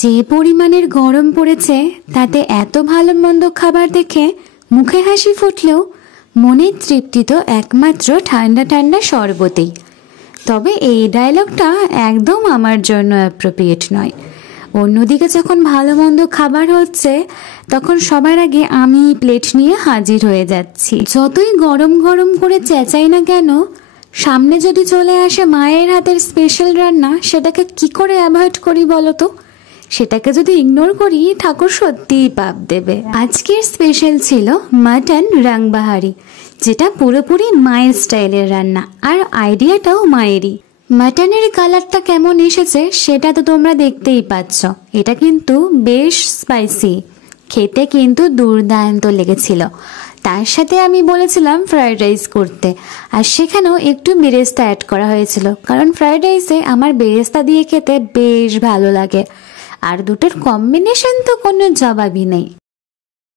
যে পরিমাণের গরম পড়েছে তাতে এত ভালো মন্দ খাবার দেখে মুখে হাসি ফুটলেও মনের তৃপ্তি তো একমাত্র ঠান্ডা ঠান্ডা শরবতেই। তবে এই ডায়লগটা একদম আমার জন্য অ্যাপ্রোপ্রিয়েট নয়। অন্যদিকে যখন ভালো মন্দ খাবার হচ্ছে তখন সবার আগে আমি প্লেট নিয়ে হাজির হয়ে যাচ্ছি। যতই গরম গরম করে চেঁচাই না কেন, সামনে যদি চলে আসে মায়ের হাতের স্পেশাল রান্না, সেটাকে কি করে অ্যাভয়েড করি বলো তো? সেটাকে যদি ইগনোর করি ঠাকুর সত্যিই পাপ দেবে। আজকের স্পেশাল ছিল মাটন রংবাহারি, যেটা পুরোপুরি মায়ের স্টাইলের রান্না, আর আইডিয়াটাও মায়েরই। মাটনের কালারটা কেমন এসেছে সেটা তো তোমরা দেখতেই পাচ্ছ। এটা কিন্তু বেশ স্পাইসি, খেতে কিন্তু দুর্দান্ত লেগেছিল। তার সাথে আমি বলেছিলাম ফ্রাইড রাইস করতে, আর সেখানেও একটু বেরেস্তা অ্যাড করা হয়েছিল, কারণ ফ্রাইড রাইসে আমার বেরেস্তা দিয়ে খেতে বেশ ভালো লাগে। আর দুটোর কম্বিনেশন তো কোনো জবাবই নেই।